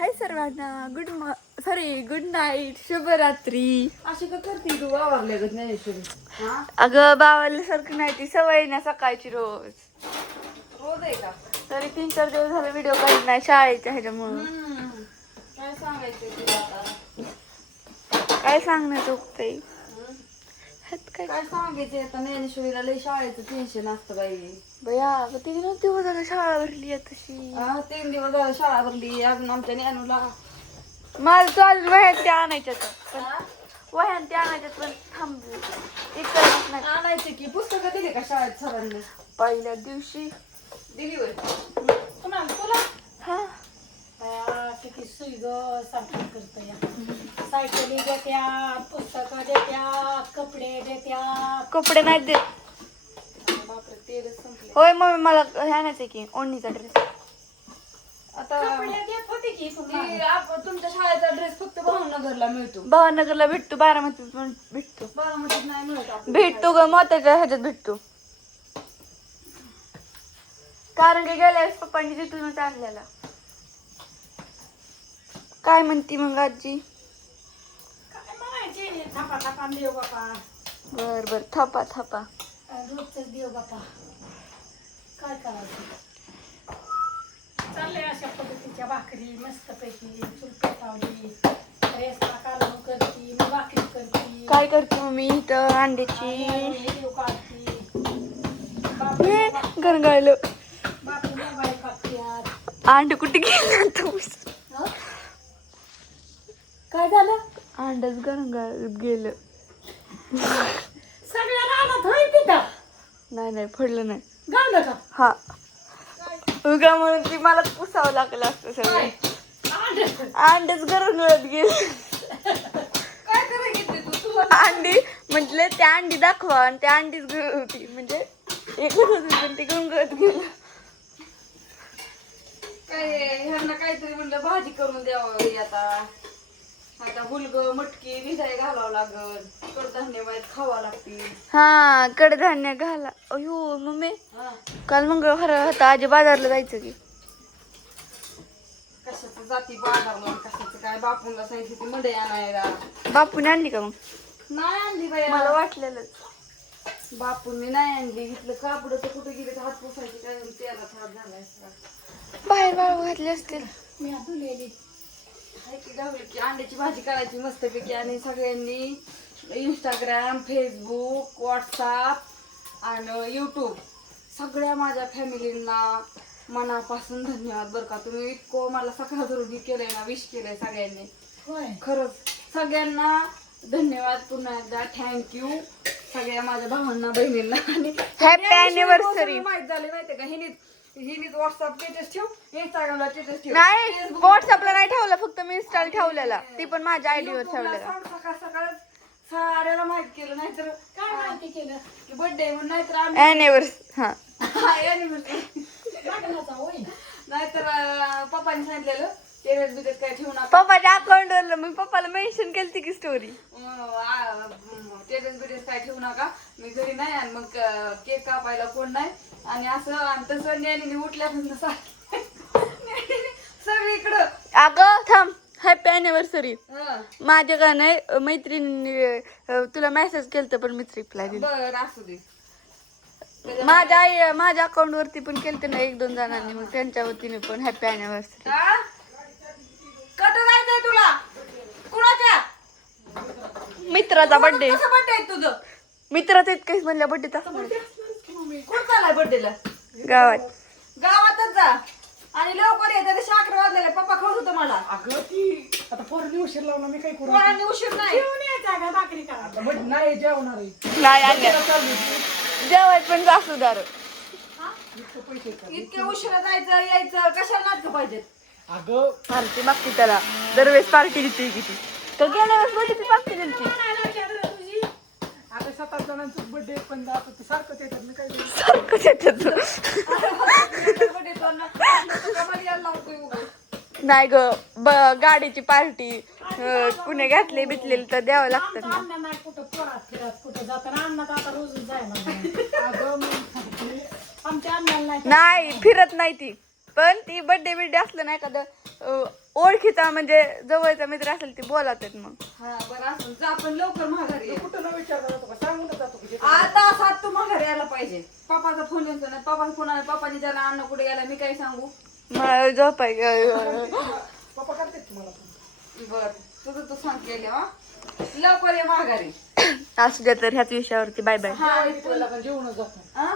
हाय सर्वांना good night शुभरात्री. अशी का करते तू आवरले ग ज्ञानेश्वरी? अगं बावाला सारखं नाही ती सवय ना सकाळची रोज रोज आहे का? तरी 3-4 दिवस झाले व्हिडिओ काढत नाही शाळेच्या ह्याच्यामुळं. काय सांगायचं तुला आता? काय सांगण्यात चुकतंय काय काय सांगायचं आता ज्ञानेश्वरीला लय शाळेचं टेन्शन असतं बाई. बया अगं 3 दिवस झालं शाळा भरली आहे तशी. 3 दिवस झालं शाळा भरली. अजून आमच्या ज्ञानूला मला चालू वह्यात त्या आणायच्यात पण वह्यात त्या आणायच्यात पण थांबली इतकं नाही. आणायचे की पुस्तकं दिली का शाळेत सरांनी? पहिल्या दिवशी दिली होय. तुला हा किती सुई ग सारखं करत या सायकली देत्यात, पुस्तकं देत्यात, कपडे देत्यात. कपडे नाही देत. बापरे तेलच संपले. होय मम्मी मला हे आणायचं की ओढणीचा ड्रेस. आता कपडे देत होते की पुन्हा. तुमच्या शाळेचा ड्रेस फक्त भावनगरला मिळतो. भावनगरला भेटतो, बारामतीत पण भेटतो. बारामतीत नाही मिळत आपल्याला. भेटतो ग मोत्याच्या ह्याच्यात भेटतो. कारण की गेल्या वेळेस पप्पांनी तिथूनच आणलेला. काय म्हणती मग आजी? काय म्हणायचे थापा थापा देव बापा, बर बर थापा थापा. रोजच देव बापा. काय करायचं? चाललंय अशा पद्धतीच्या भाकरी मस्तपैकी चूल पेटावली, रेसला कालवण करती, मी भाकरी करती, काय करते मम्मी इथं अंड्याची देव काढती, गरगायलं बापू मोबाईल कापत्यात. अंड कुठे गेलं तू? काय झालं? अंडच गरगाळत गेलं. सगळ्या रानात होईल तिथं नाही पडलं नाही. गावलं का? हा उगा म्हणून ती मला पुसावं लागलं असतं सगळं. अंडच गरगळत गेलं. काय करायला घेतली तू? अंडी म्हटलं त्या अंडी दाखवा आणि त्या अंडीच गळत होती म्हणजे एकच होती पण ती गळत गेलं. काय ह्यांना काहीतरी म्हणलं भाजी करून द्यावं आता हुलग मटकी भिजाय घालावं लागल. कडधान्य वाईट खावा लागतील. हा कडधान्य घाला. अयो मम्मी काल मंगळवार होता आजी बाजारला जायचं की. कशाचं जाती बाजारला कशाचं काय बापूंला सांगितली ती मंडई आणायला. बापूने आणली का मग? नाही आणली बाई. मला वाटलेलंच. बापूंनी नाही आणली. इथलं कापड तर कुठे गेले तर हात पुसायचे काय तेला खराब झालाय. बाहेर बाळू घातले असतील. मी धुलेली. हाय की गावली की अंड्याची भाजी करायची मस्तपैकी आणि सगळ्यांनी इंस्टाग्राम, फेसबुक, व्हॉट्सअप आणि यूट्यूब सगळ्या माझ्या फॅमिलींना मनापासून धन्यवाद बरं का. तुम्ही इतकं मला सकाळ जरूर केलंय ना, विश केलंय सगळ्यांनी. होय. खरंच सगळ्यांना धन्यवाद. पुन्हा एकदा थँक्यू सगळ्या माझ्या भावांना बहिणींना. आणि हॅपी अॅनिव्हर्सरी. माहित झाले माहितीये का हिनीच व्हॉट्सअप स्टेटस ठेव, इंस्टाग्रामला स्टेटस ठेव. नाही व्हॉट्सअपला नाही ठेवलं फक्त मी इंस्टाला ठेवलेला. ती पण माझ्या आयडीवर YouTubeला ठेवलेला. सांग सकाळ सकाळ साऱ्याला माहित केलं. नाहीतर काय माहिती केलं? की बर्थडे म्हणून नाहीतर आम्ही अॅनिव्हर्सरी हा anniversary. लग्नाचा होय. नाहीतर पप्पांनी सांगितलेलं टेरेस बिरेस काय ठेवू नका. पप्पाच्या अकाउंटवरला मी पप्पाला मेन्शन केली की स्टोरी. टेरेस बिरेस काय ठेवू नका, मी घरी नाही. आणि मग केक कापायला कोण नाही आणि असं आणि तसं ज्ञानीने उठल्यापासून सगळीकडं. अगं थांब हॅपी अॅनिव्हर्सरी. हं. माझ्या का नाही मैत्रिणी तुला मेसेज केलतं पण मी रिप्लाय दिली. बरं असू दे. माझ्या अकाउंट वरती पण केलते ना 1-2 जणांनी मग त्यांच्या वतीने पण हॅपी अॅनिव्हर्सरी. कट जायचंय तुला? कुणाच्या मित्राचा बर्थडे. कसं बर्थडे आहे तुझं? मित्राचा इतकंच म्हणल्या बर्थडेचा कोण चालाय बर्थडेला? गावात. गावातच जा आणि लवकर ये. त्या दिवशी 11 वाजलेले पप्पा खाऊ होतं मला. अगं ती आता पोरांनी उशीर लावला, मी काय करू? पोरांनी उशीर नाही. जेवून यायचा का भाकरी करा? बट नाही जेवणार आहे. नाही आणल्या जेवायच पण जास्त दार. इतके उशिरा जायचं यायचं कशाला नाटकं पाहिजेत? अगं पार्टी मागते त्याला दरवेळेस पार्टी देते किती तर गेल्या वेळेस बर्थडे पार्टी दिली. तुझी आता 7-8 जणांचं बर्थडे पण आता ते सारखंच येतात. मी काय करू? सारखंच येतं. birthday करणं, कमाल यायला लावतोय उगाच. नाही ग गाडीची पार्टी कुणी घातले बितलेली तर द्यावं लागतात ना. अण्णा नाही कुठं पोरात फिरत कुठं जाताना अण्णात आता रोजच जायला लागलं. अगं मी आमच्या अण्णाला नाही नाही फिरत नाही ती पण ती बर्थडे असलं ना एखादं ओळखीचा म्हणजे जवळचा मित्र असेल ती बोलावतात मग. हा बरं असं जा आपण लवकर माघारी ये. कुठं न विचारला जातो का सांगून जातो की आता सात तू माघारी यायला पाहिजे. पप्पाचा फोन येतो ना, पप्पाचा फोन आला, पप्पाने ज्याला अन्न कुठे गेला मी काय सांगू. मला झोपाय पप्पा करतात तुम्हाला पण. बर तुझं तू सांग केले हा लवकर ये माघारी. असू द्या तर ह्याच विषयावरती बाय बाय. हा किती वेळ लागेल जेवणच जातो हा?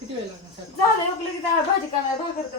किती वेळ लागणार झालं योग्य की भाजी करणार भाकर